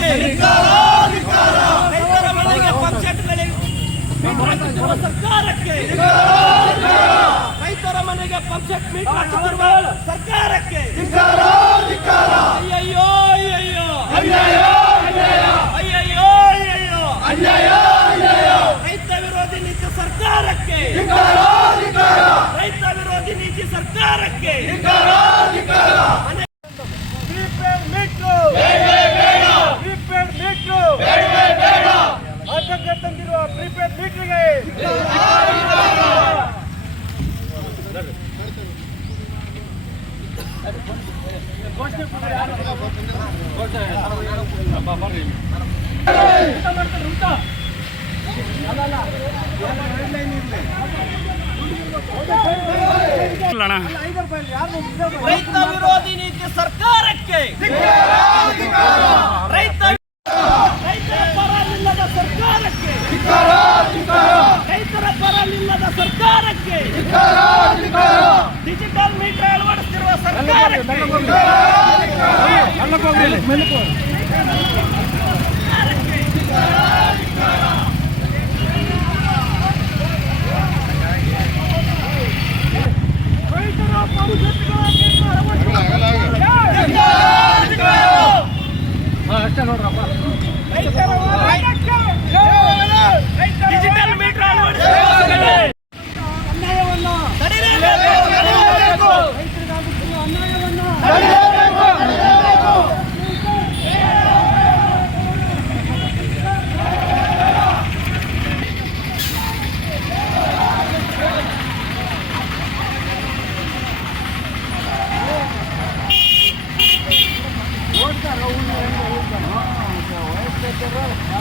ಸರ್ಕಾರಕ್ಕೆ, ರೈತರ ಮನೆಗೆ ಪಂಚಾಯತ್ಗಳಿಗೆ ಸರ್ಕಾರಕ್ಕೆ, ರೈತರ ಮನೆಗೆ ಪಂಚಾಯತ್ ಮೀಟರ್ ಹಾಕುತ್ತಿರುವ ಸರ್ಕಾರಕ್ಕೆ ಅಯ್ಯಯ್ಯೋ ಅಯ್ಯಯ್ಯೋ ಅಯ್ಯಯ್ಯೋ ಅಯ್ಯಯ್ಯೋ ರೈತ ವಿರೋಧಿ ನೀತಿ ಸರ್ಕಾರಕ್ಕೆ, ರೈತ ವಿರೋಧಿ ನೀತಿ ಸರ್ಕಾರಕ್ಕೆ ಪ್ರೀಪೇಡ್ ಮೀಟ್ರು ಆತಂಕ ತಂದಿರುವ ಪ್ರೀಪೇಡ್ ಮೀಟ್ರಿಗೆ ರೈತ ವಿರೋಧಿ ನೀತಿ ಸರ್ಕಾರಕ್ಕೆ, ರೈತರ ಪರ ನಿಲ್ಲದ ಸರ್ಕಾರಕ್ಕೆ, ರೈತರ ಪರ ನಿಲ್ಲದ ಸರ್ಕಾರಕ್ಕೆ, ಡಿಜಿಟಲ್ ಮೀಟರ್ ಅಳವಡಿಸುತ್ತಿರುವ ಸರ್ಕಾರಕ್ಕೆ ಡಿಜಿಟಲ್ ಮೀಟರ್ ಅನ್ಯಾಯವನ್ನು ತಡೆಯಲೇಬೇಕು, ಅನ್ಯಾಯವನ್ನು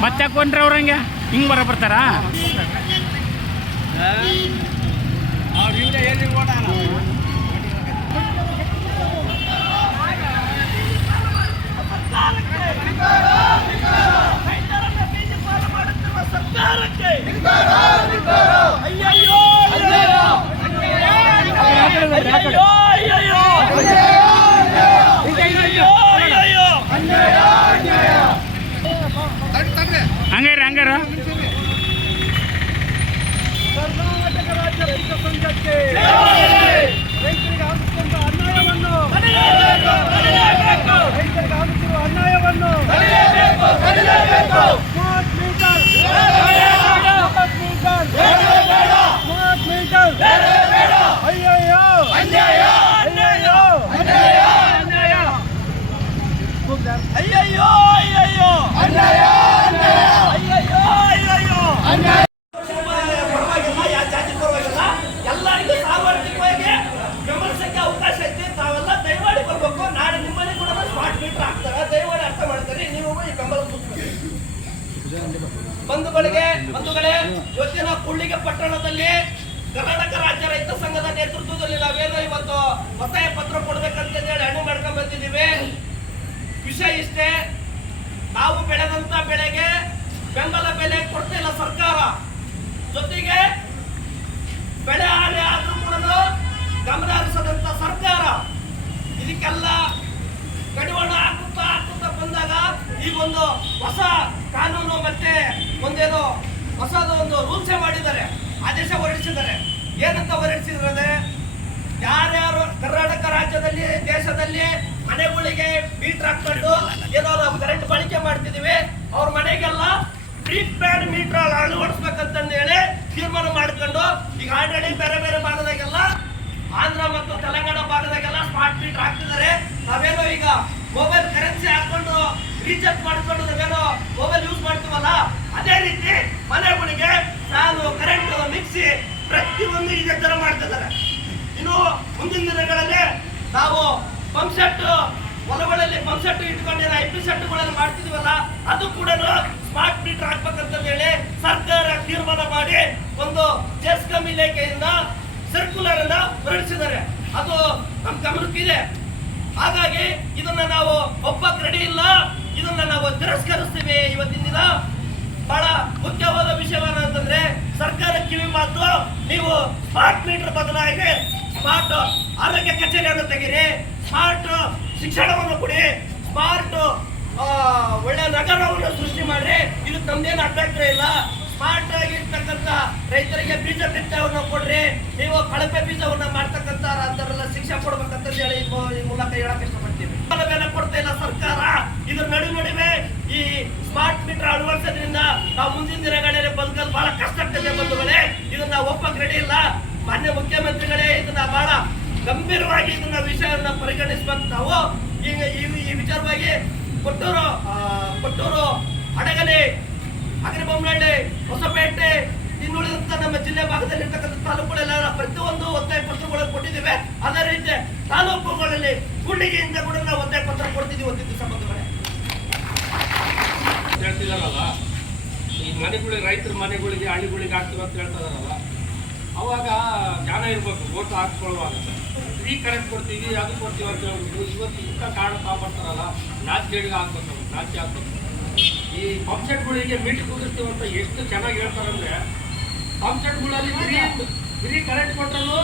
ಮತ್ತೆ ಕೊಂಡ್ರೆ ಅವ್ರಂಗೆ ಹಿಂಗೆ ಬರ್ತಾರ ಸರ್ಕಾರಕ್ಕೆ ಅಯ್ಯಯ್ಯೋ ಹಂಗಾರ ಕರ್ನಾಟಕ ರಾಜ್ಯ ರೈತ ಸಂಘಕ್ಕೆ ರೈತರಿಗೆ ಆಗುತ್ತಿರುವ ಅನ್ಯಾಯವನ್ನು ರೈತರಿಗೆ ಆಗುತ್ತಿರುವ ಅನ್ಯಾಯವನ್ನು ಸ್ಮಾರ್ಟ್ ಮೀಟರ್ ಅಯ್ಯಯ್ಯೋ ಅಯ್ಯಯ್ಯೋ ಅಯ್ಯಯ್ಯೋ ಪರವಾಗಿಲ್ಲ, ಯಾವ ಜಾತಿ ಪರವಾಗಿಲ್ಲ, ಎಲ್ಲರಿಗೂ ಸಾರ್ವತ್ರಿಕವಾಗಿ ಗಮನಿಸಕ್ಕೆ ಅವಕಾಶ ಐತಿ. ತಾವೆಲ್ಲ ದಯಮಾಡಿ ಬರ್ಬೇಕು. ನಾಳೆ ನಿಮ್ಮಲ್ಲಿ ಕೂಡ ಸ್ಮಾರ್ಟ್ ಮೀಟರ್ ಹಾಕ್ತಾರೆ, ದಯಮಾಡಿ ಅರ್ಥ ಮಾಡ್ತಾರೆ. ನೀವು ಈ ಬೆಂಬಲ ಬಂಧುಗಳೇ, ಇವತ್ತಿನ ಕೂಡ್ಲಿಗಿ ಪಟ್ಟಣದಲ್ಲಿ ಕರ್ನಾಟಕ ರಾಜ್ಯ ರೈತ ಸಂಘದ ನೇತೃತ್ವದಲ್ಲಿ ನಾವೇನೋ ಇವತ್ತು ಒತ್ತಾಯ ಪತ್ರ ಕೊಡ್ಬೇಕಂತ ಹೇಳಿ ಹಣ್ಣು ಮಾಡ್ಕೊಂಡ್ ಬಂದಿದ್ದೀವಿ. ವಿಷಯ ಇಷ್ಟೇ, ನಾವು ಬೆಳೆದಂತ ಬೆಳೆಗೆ ಬೆಂಬಲ ಬೆಲೆ ಕೊಡ್ತಿಲ್ಲ ಸರ್ಕಾರ. ಜೊತೆಗೆ ಬೆಳೆ ಹಾನಿ ಆದ್ರೂ ಕೂಡ ಗಮನ ಹರಿಸದಂತ ಸರ್ಕಾರ. ಇದಕ್ಕೆಲ್ಲ ಕಡಿವಾಣ ಹಾಕುತ್ತಾ ಬಂದಾಗ ಈಗ ಒಂದು ಹೊಸ ಕಾನೂನು ಮತ್ತೆ ಒಂದೇನೋ ಹೊಸದು ಒಂದು ರೂಲ್ಸೇ ಮಾಡಿದ್ದಾರೆ, ಆದೇಶ ಹೊರಡಿಸಿದ್ದಾರೆ. ಏನಂತ ಹೊರಡಿಸಿದ್ರೆ, ಯಾರ್ಯಾರು ಕರ್ನಾಟಕ ರಾಜ್ಯದಲ್ಲಿ ದೇಶದಲ್ಲಿ ಮನೆಗಳಿಗೆ ಮೀಟರ್ ಹಾಕೊಂಡು ಏನೋ ನಾವು ಕರೆಂಟ್ ಬಳಕೆ ಮಾಡ್ತಿದೀವಿ, ಅವ್ರ ಮನೆಗೆಲ್ಲ ಪ್ರೀಪೇಡ್ ಮೀಟರ್ ಅಳವಡಿಸ್ಬೇಕಂತಂದು ಹೇಳಿ ತೀರ್ಮಾನ ಮಾಡ್ಕೊಂಡು ಈಗ ಆಲ್ರೆಡಿ ಬೇರೆ ಬೇರೆ ಭಾಗದಾಗೆಲ್ಲ ಆಂಧ್ರ ಮತ್ತು ತೆಲಂಗಾಣ ಭಾಗದಾಗೆಲ್ಲ ಸ್ಮಾರ್ಟ್ ಮೀಟರ್ ಹಾಕ್ತಿದ್ದಾರೆ. ನಾವೇನೋ ಈಗ ಮೊಬೈಲ್ ಕರೆನ್ಸಿ ಹಾಕೊಂಡು ರೀಚಾರ್ಜ್ ಮಾಡ್ಕೊಂಡು ನಾವೇನೋ ಮೊಬೈಲ್ ಯೂಸ್ ಮಾಡ್ತೀವಲ್ಲ, ಅದೇ ರೀತಿ ಮನೆಗಳಿಗೆ ಫ್ಯಾನು, ಕರೆಂಟ್, ಮಿಕ್ಸಿ ಪ್ರತಿಯೊಂದು ಇದೇ ತರ ಮಾಡ್ತಿದ್ದಾರೆ. ಇನ್ನು ಮುಂದಿನ ದಿನಗಳಲ್ಲಿ ನಾವು ಪಂಪ್ ಸೆಟ್ ಹೊಲಗಳಲ್ಲಿ ಪಂಪ್ ಸೆಟ್ ಇಟ್ಕೊಂಡು IP ಸೆಟ್ಗಳನ್ನು ಮಾಡ್ತಿದೀವಲ್ಲ, ಅದು ಕೂಡ ಸ್ಮಾರ್ಟ್ ಮೀಟರ್ ಹಾಕ್ಬೇಕಂತ ಹೇಳಿ ಸರ್ಕಾರ ತೀರ್ಮಾನ ಮಾಡಿ ಒಂದು ಜೆಸ್ಕಾಂ ಇಲಾಖೆಯಿಂದ ಸರ್ಕ್ಯುಲರ್ ಅನ್ನ ಹೊರಡಿಸಿದ್ದಾರೆ. ಅದು ನಮ್ಮ ಗಮನಕ್ಕಿದೆ. ಹಾಗಾಗಿ ಇದನ್ನ ನಾವು ಒಪ್ಪಕ್ಕೆ ರೆಡಿ ಇಲ್ಲ, ಇದನ್ನ ನಾವು ತಿರಸ್ಕರಿಸ್ತೀವಿ. ಇವತ್ತಿನ ದಿನ ಬಹಳ ಮುಖ್ಯವಾದ ವಿಷಯವೇನಂತಂದ್ರೆ, ಸರ್ಕಾರ ಕಿವಿ ಮಾತು, ನೀವು ಸ್ಮಾರ್ಟ್ ಮೀಟರ್ ಬದಲಾಗಿ ಸ್ಮಾರ್ಟ್ ಆರೋಗ್ಯ ಕಚೇರಿಯನ್ನು ತೆಗೀರಿ, ಸ್ಮಾರ್ಟ್ ಶಿಕ್ಷಣವನ್ನು ಕೊಡಿ, ಸ್ಮಾರ್ಟ್ ಒಳ್ಳೆ ನಗರವನ್ನು ಸೃಷ್ಟಿ ಮಾಡ್ರಿ. ಇದು ತಮ್ದೇನು ಅಭ್ಯಂತರ ಇಲ್ಲ. ಸ್ಮಾರ್ಟ್ ಆಗಿರ್ತಕ್ಕಂಥ ರೈತರಿಗೆ ಬೀಜ ಬಿತ್ತನೆಯನ್ನು ಕೊಡ್ರಿ. ನೀವು ಕಳಪೆ ಬೀಜವನ್ನ ಮಾಡ್ತಕ್ಕಂಥ ಅಂತರೆಲ್ಲ ಶಿಕ್ಷೆ ಕೊಡ್ಬೇಕಂತ ಹೇಳಿ ಈ ಮೂಲಕ ಹೇಳಕ್ ಇಷ್ಟಪಡ್ತೀವಿ. ಬೆಲೆ ಕೊಡ್ತಾ ಇಲ್ಲ ಸರ್ಕಾರ. ಇದ್ರ ನಡುವೆ ಈ ಸ್ಮಾರ್ಟ್ ಮೀಟರ್ ಅಳವಡಿಸೋದ್ರಿಂದ ನಾವು ಮುಂದಿನ ದಿನಗಳಲ್ಲಿ ಬದುಕಲು ಬಹಳ ಕಷ್ಟ ಆಗ್ತದೆ ಬಂಧುಗಳೇ. ಇದನ್ನ ಒಪ್ಪಕ್ ರೆಡಿ ಇಲ್ಲ. ಮಾನ್ಯ ಮುಖ್ಯಮಂತ್ರಿಗಳೇ ಇದನ್ನ ಬಹಳ ಗಂಭೀರವಾಗಿ ಇದನ್ನ ವಿಷಯವನ್ನ ಪರಿಗಣಿಸಬೇಕು. ನಾವು ಈಗ ಈ ವಿಚಾರವಾಗಿ ಕೊಟ್ಟೂರು, ಹಡಗಲಿ, ಅಗ್ರಿಬೊಮ್ಮನಹಳ್ಳಿ, ಹೊಸಪೇಟೆ, ಇನ್ನುಳಿದಂತ ನಮ್ಮ ಜಿಲ್ಲೆ ಭಾಗದಲ್ಲಿ ಇರ್ತಕ್ಕಂಥ ತಾಲೂಕುಗಳೆಲ್ಲ ಪ್ರತಿಯೊಂದು ಒತ್ತಾಯ ಪತ್ರಗಳನ್ನು ಕೊಟ್ಟಿದ್ದೇವೆ. ಅದೇ ರೀತಿ ತಾಲೂಕುಗಳಲ್ಲಿ ಕೂಡಿಗೆಯಿಂದ ಕೂಡ ನಾವು ಒತ್ತಾಯ ಪತ್ರ ಕೊಡ್ತಿದ್ದೀವಿ. ಒಂದಿದ್ದು ಸಂಬಂಧಗಳೇ ಹೇಳ್ತಿದಾರಲ್ಲ, ಈ ಮನೆಗಳಿಗೆ ರೈತರ ಮನೆಗಳಿಗೆ ಹಳ್ಳಿಗಳಿಗೆ ಹಾಕ್ತೀವಿ ಅಂತ ಹೇಳ್ತಾ ಇದಾರಲ್ಲ, ಅವಾಗ ಜ್ಞಾನ ಇರ್ಬೇಕು. ಓಟ್ ಹಾಕ್ಕೊಳ್ಳುವಾಗ ಫ್ರೀ ಕರೆಂಟ್ ಕೊಡ್ತೀವಿ, ಅದು ಕೊಡ್ತೀವಿ ಅಂತ ಹೇಳ್ಬಿಟ್ಟು ಇವತ್ತು ಇಂಥ ಕಾರಣ ತಾಪಡ್ತಾರಲ್ಲ, ನಾಚಿಕೆಗೆ ಹಾಕ್ಬೇಕು. ನಾಚಿಕೆ ಹಾಕ್ಬೇಕು. ಈ ಪಂಪ್ಸೆಟ್ಗಳಿಗೆ ಮೀಟರ್ ಕುದಿಸ್ತೀವಿ ಅಂತ ಎಷ್ಟು ಚೆನ್ನಾಗಿ ಹೇಳ್ತಾರಂದ್ರೆ, ಪಂಪ್ಸೆಟ್ಗಳಲ್ಲಿ ಫ್ರೀ ಕರೆಂಟ್ ಕೊಟ್ಟರು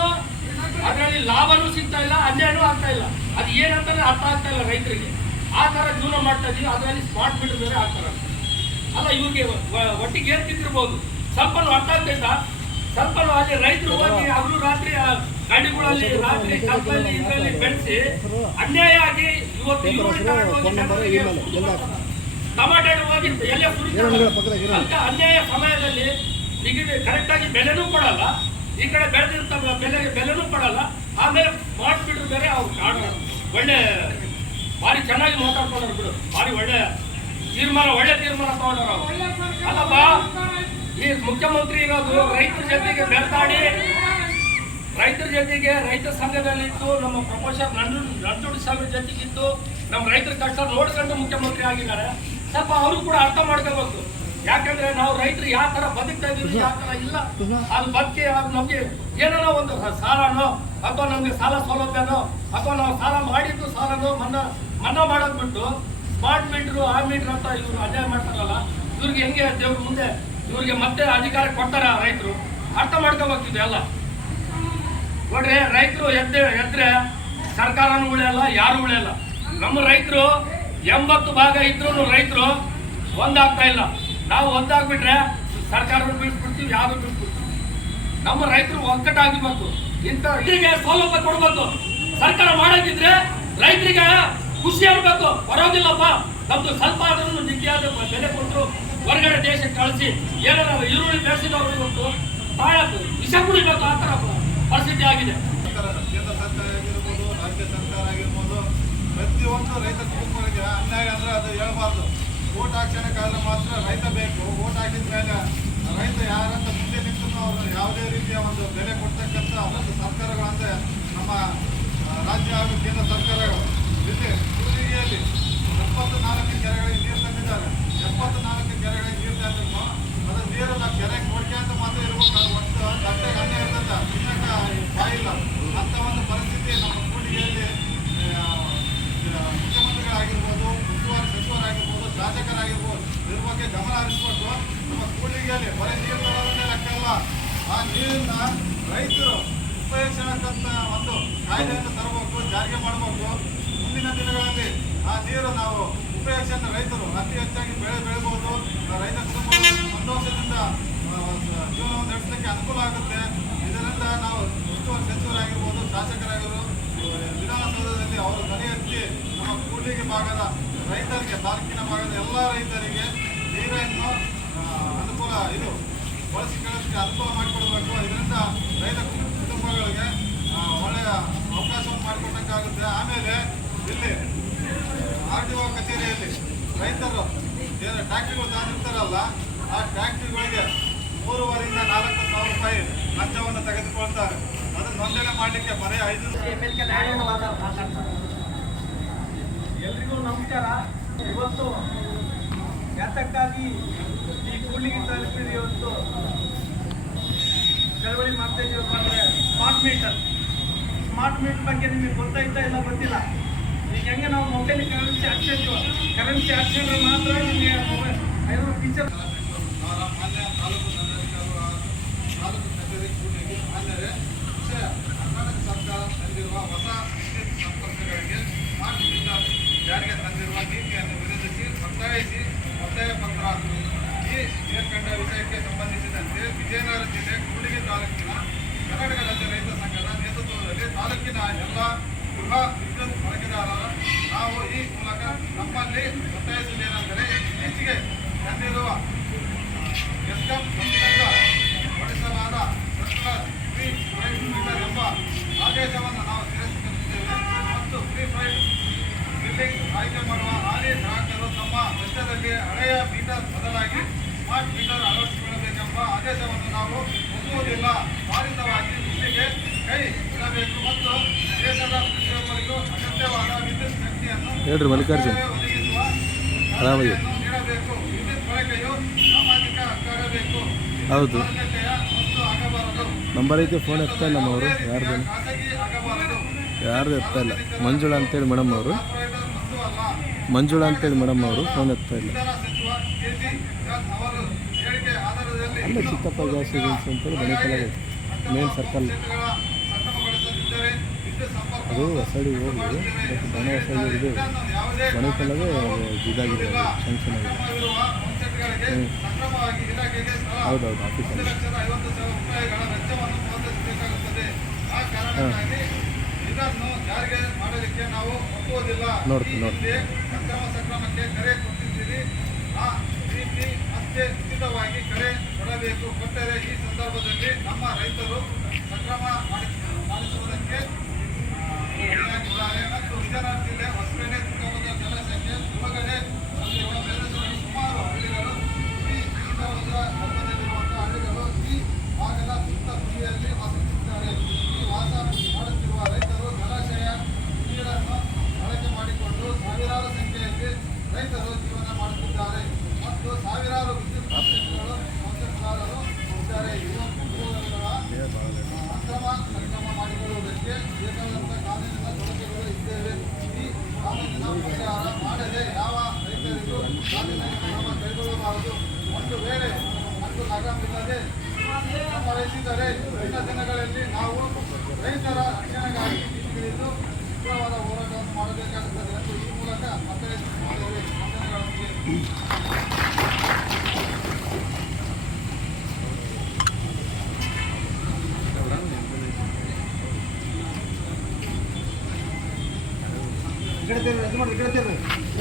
ಅದರಲ್ಲಿ ಲಾಭನೂ ಸಿಗ್ತಾ ಇಲ್ಲ, ಅನ್ಯಾಯನೂ ಆಗ್ತಾ ಇಲ್ಲ. ಅದು ಏನಂತಾನೆ ಅರ್ಥ ಆಗ್ತಾ ಇಲ್ಲ ರೈತರಿಗೆ. ಆ ಥರ ಜೀವನ ಮಾಡ್ತಾ ಇದೀವಿ. ಅದರಲ್ಲಿ ಸ್ಮಾರ್ಟ್ ಮೀಟರ್ ಬೇರೆ ಹಾಕ್ತಾರೆ. ಅಲ್ಲ, ಇವ್ರಿಗೆ ಒಟ್ಟಿಗೆ ಏನು ತಿಂತಿರ್ಬೋದು, ಸ್ವಲ್ಪ ಅರ್ಥ ಆಗ್ತೈತಾ? ಸ್ವಲ್ಪ ಅಲ್ಲಿ ರೈತರು ಹೋಗಿ ಅವರು ರಾತ್ರಿ ಗಾಡಿಗಳಲ್ಲಿ ರಾತ್ರಿ ಕಬ್ಬಲ್ಲಿ ಇದರಲ್ಲಿ ಬೆಳೆಸಿ ಅನ್ಯಾಯ ಆಗಿ ಇವತ್ತು ಟಮಾಟೆ ಹೋಗಿ ಎಲ್ಲ ಅಂತ ಅನ್ಯಾಯ ಸಮಯದಲ್ಲಿ ಕರೆಕ್ಟ್ ಆಗಿ ಬೆಲೆನೂ ಕೊಡಲ್ಲ. ಈ ಕಡೆ ಬೆಳೆದಿರ್ತ ಬೆಲೆನೂ ಕೊಡಲ್ಲ. ಆಮೇಲೆ ಸ್ಮಾರ್ಟ್ ಮೀಟರ್ ಬೇರೆ ಅವ್ರು ಕಾಣ ಒಳ್ಳೆ ಭಾರಿ ಚೆನ್ನಾಗಿ ಮಾತಾಡ್ಕೊಂಡ್ರು ಬಿಡು. ಭಾರಿ ಒಳ್ಳೆ ತೀರ್ಮಾನ ತಗೊಂಡ್ರು. ಅಲ್ಲಪ್ಪ, ಈ ಮುಖ್ಯಮಂತ್ರಿ ಇರೋದು ರೈತರ ಜೊತೆಗೆ ಬೆಳ್ತಾಡಿ, ರೈತರ ಜೊತೆಗೆ ರೈತ ಸಂಘದಲ್ಲಿತ್ತು, ನಮ್ಮ ಪ್ರೊಫೆಸರ್ ನಂಜುಂಡ ಸ್ವಾಮಿ ಜೊತೆಗಿತ್ತು, ನಮ್ಮ ರೈತರ ಕಷ್ಟ ನೋಡ್ಕೊಂಡು ಮುಖ್ಯಮಂತ್ರಿ ಆಗಿದ್ದಾರೆ. ಸ್ವಲ್ಪ ಅವರು ಕೂಡ ಅರ್ಥ ಮಾಡ್ಕೋಬೇಕು. ಯಾಕಂದ್ರೆ ನಾವು ರೈತರು ಯಾವ ತರ ಬದುಕ್ತಾ ಇದೀವಿ, ಯಾವ ತರ ಇಲ್ಲ, ಅದು ಬದುಕಿ ನಮ್ಗೆ ಏನೋ ಒಂದು ಸಾಲನೋ ಅಥವಾ ನಮ್ಗೆ ಸಾಲ ಸೌಲಭ್ಯನೋ ಅಥವಾ ನಾವು ಸಾಲ ಮಾಡಿದ್ದು ಸಾಲನೋ ಮನ್ನಾ ಮಾಡೋದ್ ಬಿಟ್ಟು ಸ್ಮಾರ್ಟ್ ಮೀಟರ್ ಆ ಮೀಟರ್ ಅಂತ ಇವ್ರು ಅನ್ಯಾಯ ಮಾಡ್ತಾರಲ್ಲ, ಇವ್ರಿಗೆ ಹೆಂಗೆ ದೇವ್ರ ಮುಂದೆ ಇವ್ರಿಗೆ ಮತ್ತೆ ಅಧಿಕಾರ ಕೊಡ್ತಾರ ರೈತರು? ಅರ್ಥ ಮಾಡ್ಕೋಬೇಕಿದೆ ಎಲ್ಲ. ನೋಡ್ರಿ, ರೈತರು ಎದ್ರೆ ಸರ್ಕಾರನೂ ಉಳಿಯಲ್ಲ, ಯಾರು ಉಳಿಯಲ್ಲ. ನಮ್ಮ ರೈತರು 80 ಭಾಗ ಇದ್ರು ರೈತರು ಒಂದಾಗ್ತಾ ಇಲ್ಲ. ನಾವು ಒಂದಾಗ್ಬಿಟ್ರೆ ಸರ್ಕಾರವನ್ನು ಬೀಳ್ಸ್ಬಿಡ್ತೀವಿ, ಯಾರು ಬೀಳ್ಸ್ಬಿಡ್ತೀವಿ. ನಮ್ಮ ರೈತರು ಒಗ್ಗಟ್ಟಾಗಿರ್ಬೇಕು. ಇಂಥ ಇದರಿಗೆ ಸೌಲಭ್ಯ ಕೊಡ್ಬೇಕು. ಸರ್ಕಾರ ಮಾಡೋದಿದ್ರೆ ರೈತರಿಗೆ ಖುಷಿ ಆಗ್ಬೇಕು. ಬರೋದಿಲ್ಲಪ್ಪ, ನಮ್ದು ಸ್ವಲ್ಪ ಆದ್ರೂ ನಿತ್ಯಾದ ಬೆಲೆ ಕೊಟ್ಟರು ಹೊರಗಡೆ ದೇಶಕ್ಕೆ ಕಳಿಸಿ ಏನಾರ ಈರುಳ್ಳಿ ಬೆಳೆಸಿದವರು ಇವತ್ತು ಬಹಳ ವಿಷ ಕುಡಿಬೇಕು. ಆ ಥರ ಪರಿಸ್ಥಿತಿ ಆಗಿದೆ. ಕೇಂದ್ರ ಸರ್ಕಾರ ಆಗಿರ್ಬೋದು, ರಾಜ್ಯ ಸರ್ಕಾರ ಆಗಿರ್ಬೋದು, ಪ್ರತಿಯೊಂದು ರೈತ ಕುಟುಂಬಗಳಿಗೆ ಅನ್ಯಾಯ ಅಂದ್ರೆ ಅದು ಹೇಳ್ಬಾರ್ದು. ಓಟ್ ಹಾಕ್ಸೋಣ ಕಾಲ ಮಾತ್ರ ರೈತ ಬೇಕು. ಓಟ್ ಹಾಕಿದ ಮೇಲೆ ರೈತ ಯಾರಂತ ಮುಂದೆ ನಿಂತು ಅವರು ಯಾವುದೇ ರೀತಿಯ ಒಂದು ಬೆಲೆ ಕೊಡ್ತಕ್ಕಂಥ ಒಂದು ಸರ್ಕಾರಗಳಂದ್ರೆ ನಮ್ಮ ರಾಜ್ಯ ಹಾಗೂ ಕೇಂದ್ರ ಸರ್ಕಾರಗಳು. ಇಲ್ಲಿ ಕೂಡಿಗೆಯಲ್ಲಿ 74 ಕೆರೆಗಳಿಗೆ ನೀರು ತಂದಿದ್ದಾರೆ. 74 ಕೆರೆಗಳಿಗೆ ನೀರು ತಂದ್ರು ಅದು ನೀರನ್ನ ಕೆರೆಗೆ ನೋಡ್ಕೊಂತ ಮಾತ್ರ ಇರ್ಬೇಕು. ಒಟ್ಟು ಗಂಟೆಗೆ ಅನ್ಯ ಇರ್ತದೆ, ತಿನ್ನಕ ಬಾಯಿಲ್ಲ. ಅಂತ ಒಂದು ಪರಿಸ್ಥಿತಿ ನಮ್ಮ ಕೂಡಿಗೆಯಲ್ಲಿ ಮುಖ್ಯಮಂತ್ರಿಗಳಾಗಿರ್ಬೋದು, ಉಸ್ತುವಾರಿ ಸಚಿವರಾಗಿರ್ಬೋದು, ಶಾಸಕರಾಗಿರ್ಬೋದು ಇದ್ರ ಬಗ್ಗೆ ಗಮನ ಹರಿಸ್ಬೇಕು. ನಮ್ಮ ಕೂಡಿಗೆಯಲ್ಲಿ ಬರೀ ನೀರು ತರೋದನ್ನೇ ಲೆಕ್ಕ ಅಲ್ಲ, ಆ ನೀರನ್ನ ರೈತರು ಉಪಯೋಗಿಸತಕ್ಕಂಥ ಒಂದು ಕಾಯ್ದೆಯನ್ನು ತರಬೇಕು, ಜಾರಿಗೆ ಮಾಡಬೇಕು. ಮುಂದಿನ ದಿನಗಳಲ್ಲಿ ಆ ನೀರು ನಾವು ಉಪಯೋಗಿಸಿದ ರೈತರು ಅತಿ ಹೆಚ್ಚಾಗಿ ಬೆಳೆಬಹುದು. ರೈತ ಕುಟುಂಬ ಸಂತೋಷದಿಂದ ಜೀವನವನ್ನು ನಡೆಸಲಿಕ್ಕೆ ಅನುಕೂಲ ಆಗುತ್ತೆ. ಇದರಿಂದ ನಾವು ಉಸ್ತುವಾರಿ ಸಚಿವರಾಗಿರ್ಬೋದು, ಶಾಸಕರಾಗಿರ್ಬೋದು ವಿಧಾನಸೌಧದಲ್ಲಿ ಅವರು ಧ್ವನಿ ಎತ್ತಿ ನಮ್ಮ ಕೂಡಿಗೆ ಭಾಗದ ರೈತರಿಗೆ, ತಾಲೂಕಿನ ಭಾಗದ ಎಲ್ಲ ರೈತರಿಗೆ ನೀರನ್ನು ಅನುಕೂಲ ಬಳಸಿಕೊಳ್ಳೋದಕ್ಕೆ ಅನುಕೂಲ ಮಾಡಿಕೊಡ್ಬೇಕು. ಇದರಿಂದ ರೈತ ಕುಟುಂಬಗಳಿಗೆ ಒಳ್ಳೆಯ ಅವಕಾಶವನ್ನು ಮಾಡಿಕೊಟ್ಟಂಗಾಗುತ್ತೆ. ಆಮೇಲೆ ಇಲ್ಲಿ RDO ಕಚೇರಿಯಲ್ಲಿ ರೈತರು ಏನು ಟ್ಯಾಕ್ಟ್ರಿಗಳು ತಂದಿರ್ತಾರಲ್ಲ, ಆ ಟ್ಯಾಕ್ಟ್ರಿಗಳಿಗೆ 3,500 ರಿಂದ 4,000 ರೂಪಾಯಿ ಲಂಚವನ್ನು ತೆಗೆದುಕೊಳ್ತಾರೆ. ಅದನ್ನು ನೋಂದಣಿ ಮಾಡಲಿಕ್ಕೆ ಬರೀ 5 ಎಲ್ರಿಗೂ ನಮಸ್ಕಾರ. ಇವತ್ತು ಯಾತಕ್ಕಾಗಿ ಈ ಕೂಡ್ಲಿಗಿ ತಲುಪಿದ ಇವತ್ತು ಚಳವಳಿ ಮಾಡ್ತಾ ಇದೀವಪ್ಪ ಅಂದರೆ ಸ್ಮಾರ್ಟ್ ಮೀಟರ್ ಬಗ್ಗೆ ನಿಮಗೆ ಗೊತ್ತಾಯ್ತಾ ಇಲ್ಲ ಗೊತ್ತಿಲ್ಲ. ಈಗ ಹೆಂಗೆ ನಾವು ಮೊಬೈಲ್ ಕರೆನ್ಸಿ ಹಾಕ್ಸಿದ್ರೆ ಮಾತ್ರ ನಿಮಗೆ ಮೊಬೈಲ್ 500 ಟೀಚರ್ ಮಾನ್ಯ ತಾಲೂಕು ಕಚೇರಿ ಕೂಡಿಗೆ ಮಾನ್ಯರೇ, ಕರ್ನಾಟಕ ಸರ್ಕಾರ ತಂದಿರುವ ಹೊಸ ವಿದ್ಯುತ್ ಸಂಪರ್ಕಗಳಿಗೆ ಸ್ಮಾರ್ಟ್ ಮೀಟರ್ ಜಾರಿಗೆ ತಂದಿರುವ ನೀತಿಯನ್ನು ವಿರೋಧಿಸಿ ಒತ್ತಾಯಿಸಿ ವಿಷಯಕ್ಕೆ ಸಂಬಂಧಿಸಿದಂತೆ ವಿಜಯನಗರ ಜಿಲ್ಲೆ ಕೂಡ್ಲಿಗಿ ತಾಲೂಕಿನ ಕರ್ನಾಟಕ ರಾಜ್ಯ ರೈತ ಸಂಘದ ನೇತೃತ್ವದಲ್ಲಿ ತಾಲೂಕಿನ ಎಲ್ಲ ಗೃಹ ವಿದ್ಯುತ್ ಬಳಕೆದಾರರ ನಾವು ಈ ಮೂಲಕ ನಮ್ಮಲ್ಲಿ ಒತ್ತಾಯಿಸುವುದೇನೆಂದರೆ ಇತ್ತೀಚೆಗೆ ತಂದಿರುವ ಎಸ್ಕಾಂ ಸಂಸ್ಥೆಯಿಂದ ಹೊರಡಿಸಲಾದ ಫ್ರೀ ಪ್ರೈಡ್ ಮೀಟರ್ ಎಂಬ ಆದೇಶವನ್ನು ನಾವು ತಿರಸ್ಕರಿಸುತ್ತೇವೆ ಮತ್ತು ಫ್ರೀ ಪ್ರೈಡ್ ಬಿಲ್ಲಿಂಗ್ ಆಯ್ಕೆ ಮಾಡುವ ಹಾಲಿ ಗ್ರಾಹಕರು ತಮ್ಮ ವೆಚ್ಚದಲ್ಲಿ ಹಳೆಯ ಮೀಟರ್ ಬದಲಾಗಿ ಸ್ಮಾರ್ಟ್ ಮೀಟರ್ ಅಳವಡಿಸಿಕೊಳ್ಳಬೇಕೆಂಬ ಆದೇಶವನ್ನು ನಾವು ಒಪ್ಪುವುದಿಲ್ಲ. ತ್ವರಿತವಾಗಿ ಇಲ್ಲಿಗೆ ಕೈ ಇಡಬೇಕು ಮತ್ತು ದೇಶದ ಪ್ರತಿಯೊಬ್ಬರಿಗೂ ಅಗತ್ಯವಾದ ವಿದ್ಯುತ್ ಶಕ್ತಿಯನ್ನು ಒದಗಿಸುವ ಸೌಲಭ್ಯವನ್ನು ನೀಡಬೇಕು. ವಿದ್ಯುತ್ ಬಳಕೆಯು ಸಾಮಾಜಿಕ ಹಕ್ಕಾಗಬೇಕು. ಹೌದು. ಮಾರುಕಟ್ಟೆಯ ಮತ್ತು ಆಗಬಾರದು. ನಂಬರ್ ಐತೆ, ಫೋನ್ ಎತ್ತಾ ಇಲ್ಲ ಅವರು, ಯಾರ್ದು ಖಾಸಗಿ ಆಗಬಾರದು. ಯಾರ್ದು ಎತ್ತಾ ಇಲ್ಲ. ಮಂಜುಳಾ ಅಂತೇಳಿ ಮೇಡಮ್ ಅವರು, ಕಾರ್ಪೊರೇಟರ್ ಮತ್ತು ಅಲ್ಲ. ಮಂಜುಳಾ ಅಂತೇಳಿ ಮೇಡಮ್ ಅವರು ಫೋನ್ ಎತ್ತಾ ಇಲ್ಲ. ಇಂಧನ ಸಚಿವ ಕೆಜಿ ಜಾರ್ಜ್ ಅವರು ಹೇಳಿಕೆ ಆಧಾರದಲ್ಲಿ ಅಲ್ಲ ಚಿಕ್ಕಪ್ಪ ಗ್ಯಾಸ್ ಏಜೆನ್ಸಿ ಅಂತೇಳಿ ಬಣಿಕಲಾಗೆ ಮೇನ್ ಸರ್ಕಲ್. ಸಕ್ರಮಗೊಳಿಸದಿದ್ದರೆ ವಿದ್ಯುತ್ ಸಂಪರ್ಕ ಅದು ಹೊಸಡಿ ಹೋಗಿ ಮತ್ತು ಬಣ ಹೊಸಡಿ ಇದೆ ಬಣಿಕಲಾಗೆ ಇದಾಗಿದೆ, ಫಂಕ್ಷನ್ ಆಗಿದೆ. ಕ್ರಮವಿರುವ ಪಂಚಾಯತ್ಗಳಿಗೆ ಸಕ್ರಮವಾಗಿ ಇಲಾಖೆಗೆ ತಲಾ ಹೌದೌದು, ಆಫೀಸಲ್ಲಿ 1,50,000 ರೂಪಾಯಿಗಳ ವೆಚ್ಚವನ್ನು ಪಾವತಿಸಬೇಕಾಗುತ್ತದೆ. ಆ ಕಾರಣಕ್ಕಾಗಿ ಇದನ್ನು ಜಾರಿಗೆ ಮಾಡಲಿಕ್ಕೆ ನಾವು ಒಪ್ಪುವುದಿಲ್ಲ. ನೋಡ್ತೀನಿ, ಈ ಹಿಂದೆ ಸಕ್ರಮಕ್ಕೆ ಕರೆ ಕೊಟ್ಟಿದ್ದೀರಿ. ಆ ರೀತಿ ಮತ್ತೆ ಉಚಿತವಾಗಿ ಕರೆ ಕೊಡಬೇಕು. ಕೊಟ್ಟರೆ ಈ ಸಂದರ್ಭದಲ್ಲಿ ನಮ್ಮ ರೈತರು ಸಕ್ರಮ ಮಾಡಿಸುವುದಕ್ಕೆ ಹೊಣೆಯಾಗಿದ್ದಾರೆ ಮತ್ತು ವಿಜಯನಗರ ಜಿಲ್ಲೆ ಹೊಸಪೇಟೆ ತುಂಗಭದ್ರಾ ಜಲಾಶಯಕ್ಕೆ ಒಳಗಡೆ ಅಲ್ಲಿರುವ ಪ್ರದೇಶಗಳು ಸುಮಾರು ಹಳ್ಳಿಗಳು ಈ ತುಂಗಭದ್ರಾ ಧರ್ಮದಲ್ಲಿರುವಂತಹ ಹಳ್ಳಿಗಳು ಈ ಭಾಗದ ಸುತ್ತ ತುದಿಯಲ್ಲಿ ವಾಸಿಸುತ್ತಿದ್ದಾರೆ. ಈ ವಾಸ ಮಾಡುತ್ತಿರುವ ರೈತರು ಜಲಾಶಯ ನೀರನ್ನು ಬಳಕೆ ಮಾಡಿಕೊಂಡು ಸಾವಿರಾರು ಸಂಖ್ಯೆಯಲ್ಲಿ ರೈತರು ಜೀವನ ಮಾಡುತ್ತಿದ್ದಾರೆ ಮತ್ತು ಸಾವಿರಾರು ವಿದ್ಯುತ್ ಸಂಸ್ಥೆಗಳು ಇದ್ದಾರೆ. ಇವುಗಳ ಸಕ್ರಮ ಮಾಡಿಕೊಳ್ಳುವುದಕ್ಕೆ ಬೇಕಾದಂಥ ಕಾನೂನಿನ ಸೌಲಭ್ಯಗಳು ಇದ್ದೇವೆ. ಈ ಕಾನೂನಿನ ಪರಿಹಾರ ಮಾಡದೆ ಯಾವ ರೈತರಿಗೂ ಕಾನೂನಿನ ಕ್ರಮ ಕೈಗೊಳ್ಳಬಾರದು. ಒಂದು ವೇಳೆ ಮತ್ತು ಲಗಾಮಿಲ್ಲದೆ ವಹಿಸಿದರೆ ಮುಂದಿನ ದಿನಗಳಲ್ಲಿ ನಾವು ರೈತರ ರಕ್ಷಣೆಗಾಗಿ ಬೀದಿಗಿಳಿದು ಉಗ್ರವಾದ ಹೋರಾಟವನ್ನು ಮಾಡಬೇಕಾಗುತ್ತದೆ ಎಂದು ಈ ಮೂಲಕ ಒತ್ತಾಯಿಸುತ್ತಿದ್ದೇವೆ.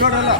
ನೋಡಲ್ಲ